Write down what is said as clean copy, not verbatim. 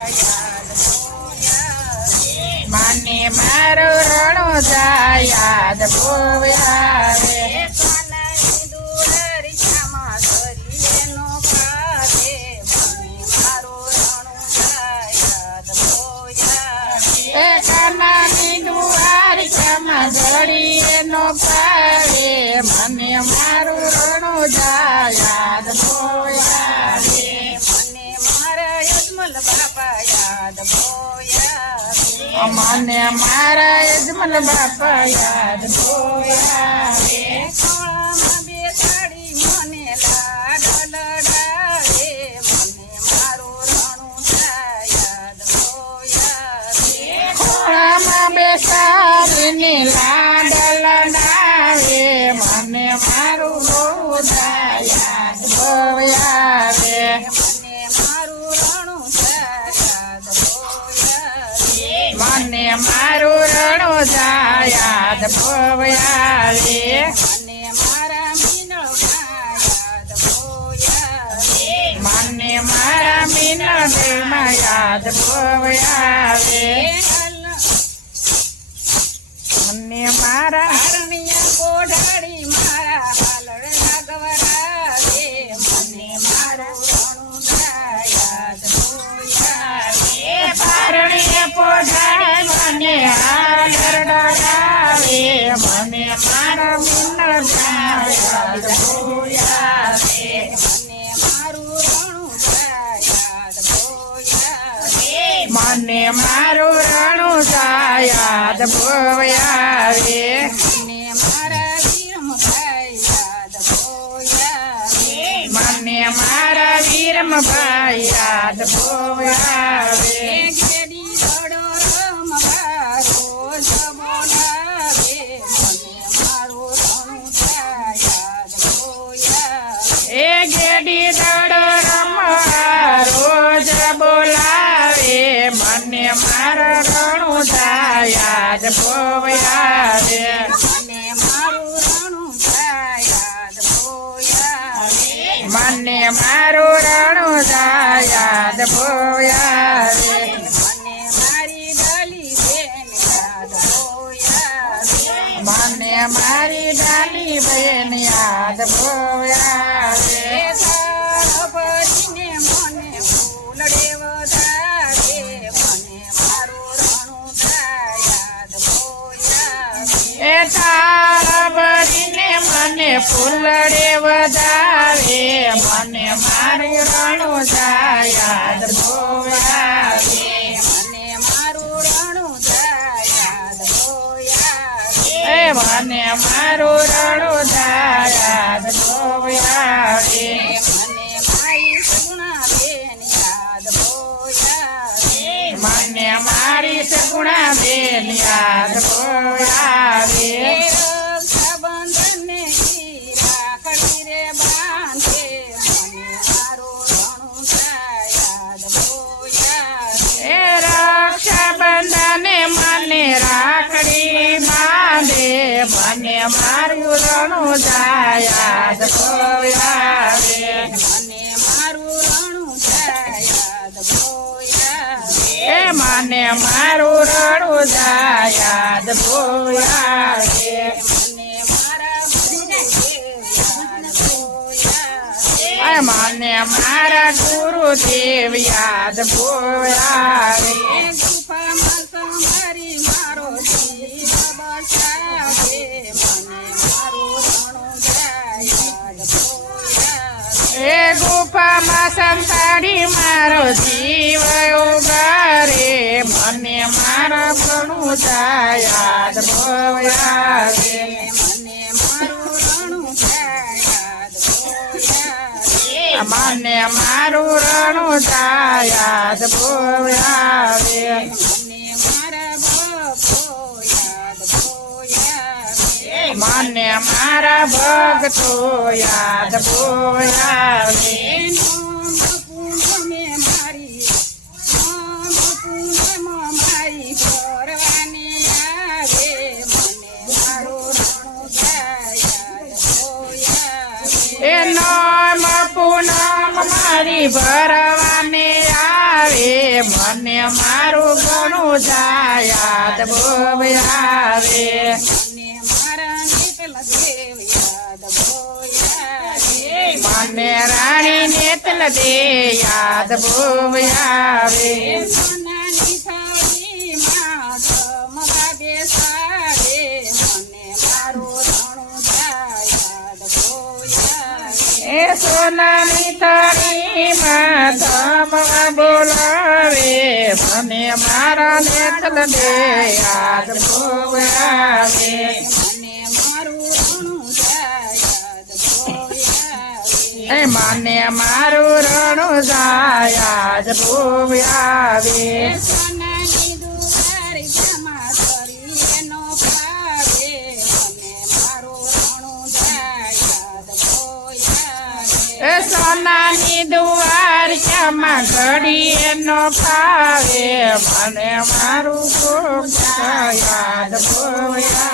મને મારો રણો જાય યાદ બોવ્યારે કાનાની દ્વારિકામાં જડી એનો પાવે મને મારું રણો જાય યાદ બોવ્યારે મને મારા યજમલ બાપા યાદ બોયા મને મારા યજમલ બાપા યાદ બોવ્યારે ખોળામાં બેસાડી મને લાડ લડાવે મને મારું રણું થાય યાદ બોયા ખોળામાં બેસાડીને લાડ લડાવે મને મારું બહુ થાય યાદ બોવ્યારે મને મારું રણું થાય યાદ બોયા મને મારું રણો જાય યાદ બોવ્યારે મને મારા મીનળમાં યાદ બોયા મને મારા મીનળમાં યાદ બોવ્યારે મને મારા હરણિયા કોઢાડી મારા હાલડ લાગવરાવે મને મારા રણું થાય યાદ બોયા પારણીએ પોઢાડે મને હાલર ડગાવે મને મારા મીનળમાં યાદ બોવ્યારે મને મારું રણું થાય યાદ બોયા મને મારું રણું જાય યાદ બોવ્યારે મને મારા વીરમ થાય યાદ બોયા મને મારા વીરમભાઈ યાદ બોવ્યારે ઘેડી દડો રમવારો જબોલાવે મને મારું રણું થાય યાદ બોયા એ ગેડી દડો રમવા રોજ બોલાવે મને મારા રણું જાય યાદ બોવ્યારે મને મારું રણું થાય યાદ બોયા મને મારું રણું જાય યાદ બોવ્યારે મને મારી ગલી બેન યાદ બોયા મને મારી ડાલી બેન યાદ બોવ્યારે ભરીને મને ફૂલડે વધારે મને મારું રણું થાય યાદ બોયા એ તારા ભરીને મને ફૂલડે વધારે મને મારું રણું જાય યાદ બોવ્યારે મને મારું રણું થાય યાદ બોયા એ મને મારું રણું જાય યાદ બોવ્યારે મને મારી સુણા બેન યાદ બોયા મને મારી સગુણા બેન યાદ બોવ્યારે રક્ષાબંધનને ઈ રાખડી રે બાંધે મને મારું રણું થાય યાદ બોયા એ રક્ષાબંધને મને રાખડી બાંધે મને મારું રણું જાય યાદ બોવ્યારે મને મારું રણું થાય યાદ બોયા એ મને મારું રણું જાય યાદ બોવ્યારે મને મારા ગુરુદેવ યાદ બોયા એ મને મારા ગુરુદેવ યાદ બોવ્યારે ગુફામાં તમારી મારો જીવ બસાવે મને મારું રણું થાય યાદ બોયા એ ગુફામાં સંતાડી મારો જીવ ઉગારે મને મારા ઘણું જાય યાદ બોવ્યારે મને મારું રણું થાય યાદ બોયા મને મારું રણું જાય યાદ બોવ્યારે મને મારા બપો યાદ બોયા મને મારા ભક્તો યાદ બોવ્યારે પૂનમે મારી મારી ફરવાની આવે મને મારું રણું થાય યાદ બોયા એ નોમ પૂનમ મારી ભરવાને આવે મને મારું ઘણું જાય યાદ બહુ આવે મને મારા નીકળ દેવ યાદ બોયાવે મને રાણી નેતલ દે યાદ બહુ આવે સોનાની થાળીમાં જમવા બેસાડે મને મારું રણું જાય યાદ બોયાવે એ સોનાની થાળીમાં ધમવા બોલાવે મને મારા નેતલ દે યાદ બહુ આવે મને મારું રણું જાય યાદ બોયાવે એ મને મારું રણું જાય યાદ બહુ આવે સોનાની દુવારી જમા કરી એનો ભાવે મને મારું રણું જાય યાદ બોયાવે એ સોનાની દ્વારિકામાં ઘડી એનો ફાવે મને મારું ભોગ યાદ બહુ આવે